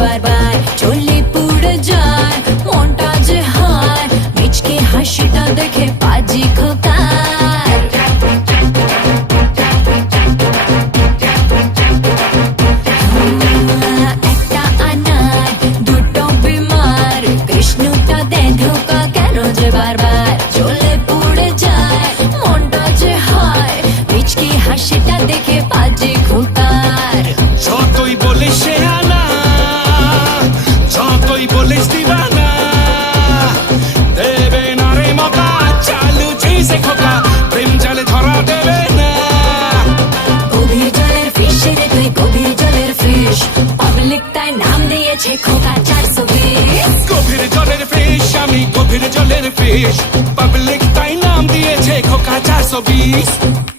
বারবার চলে পুড়ে যায় মনটা যে হায় মিচকে হাসিটা দেখে পাজি খোকার একটা আনার দুটো বিমার কৃষ্ণটা দে ধোকা কেন যে বারবার চলে পুড়ে যায় মনটা যে হায় মিচকে হাসিটা দেখে পাজি খোকার যতই বলিস সে আনা যতই বলিস দিবানা দেবে না রে মকা চালু চিজে খোকা প্রেম জালে ধরা দেবে না গভীর জলের ফিশ রে তুই গভীর জলের ফিশ পাবলিক তাই নাম দিয়েছে খোকা 420 গভীর জলের ফিশ আমি গভীর জলের ফিশ পাবলিক তাই নাম দিয়েছে খোকা 420